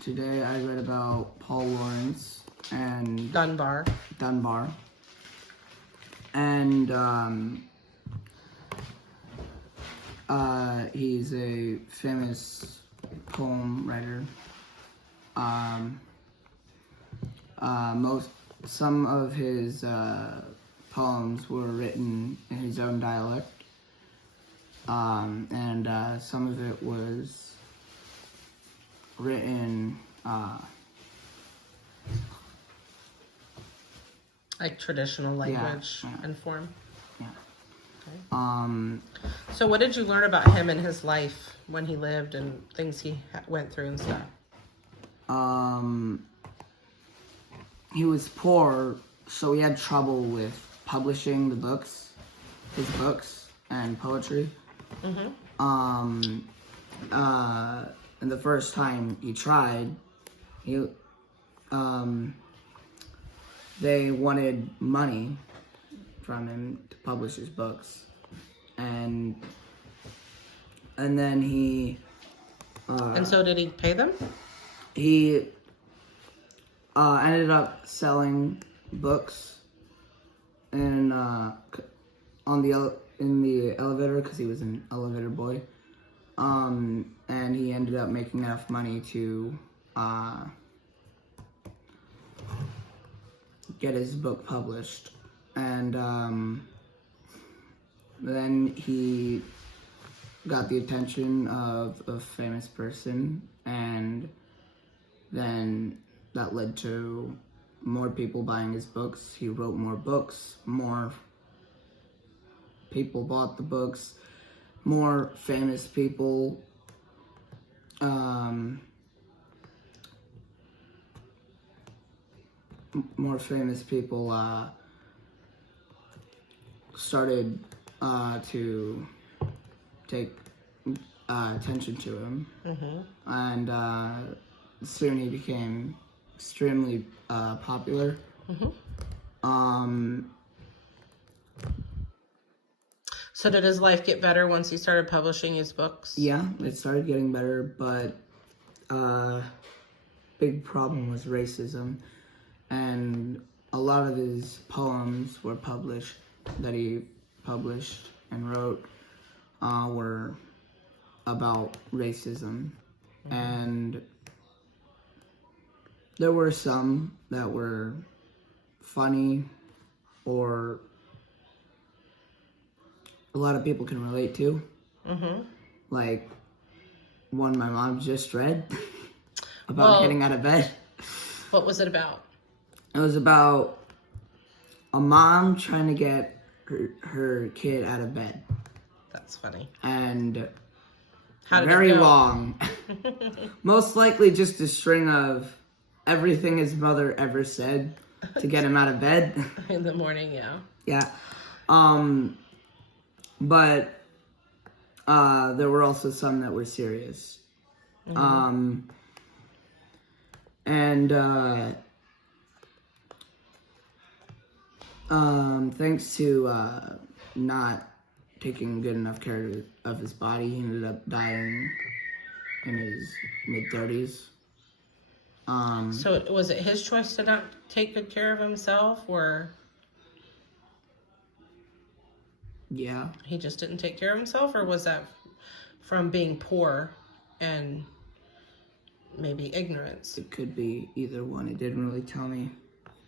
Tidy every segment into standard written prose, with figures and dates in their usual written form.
Today I read about Paul Lawrence and Dunbar. And he's a famous poem writer. Some of his poems were written in his own dialect, and some of it was written Like traditional language and form. yeah. Okay. So what did you learn about him and his life when he lived and things he went through and stuff? He was poor, so he had trouble with publishing his books and poetry. And the first time he tried, they wanted money from him to publish his books, and then he. And so did he pay them? He ended up selling books in the elevator because he was an elevator boy, and he ended up making enough money to get his book published, and then he got the attention of a famous person, and then that led to more people buying his books. He wrote more books, more people bought the books, more famous people started to take attention to him, and soon he became extremely popular. So did his life get better once he started publishing his books? Yeah, it started getting better, but big problem was racism, and a lot of his poems were that he published and wrote were about racism, and there were some that were funny or a lot of people can relate to. Like one my mom just read about getting out of bed. What was it about? It was about a mom trying to get her kid out of bed. That's funny. And How did very it go? long. Most likely just a string of everything his mother ever said to get him out of bed. In the morning, yeah. Yeah. But there were also some that were serious. Thanks to not taking good enough care of his body, he ended up dying in his mid-30s. So was it his choice to not take good care of himself, or Yeah. he just didn't take care of himself, or was that from being poor and maybe ignorance? It could be either one. It didn't really tell me.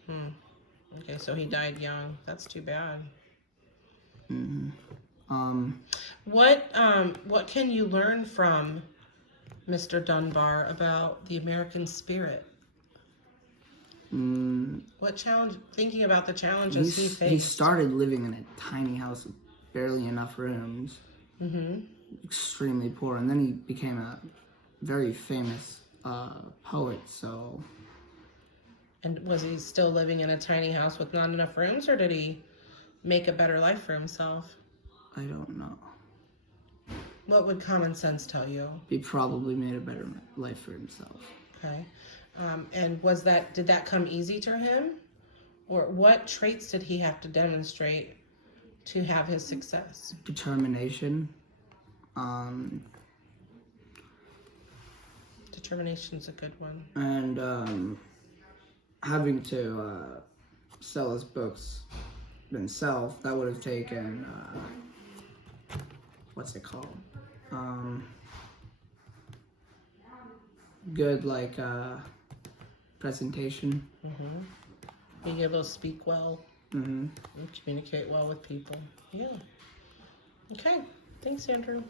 Okay, so he died young. That's too bad. What can you learn from Mr. Dunbar about the American spirit? What challenge? Thinking about the challenges he faced. He started living in a tiny house with barely enough rooms. Extremely poor, and then he became a very famous poet. So. And was he still living in a tiny house with not enough rooms, or did he make a better life for himself? I don't know. What would common sense tell you? He probably made a better life for himself. Okay. And did that come easy to him? Or what traits did he have to demonstrate to have his success? Determination. Determination's a good one. And having to sell his books himself, that would have taken what's it called? Good presentation. Being able to speak well Mm-hmm. and communicate well with people. Yeah. Okay. Thanks, Andrew.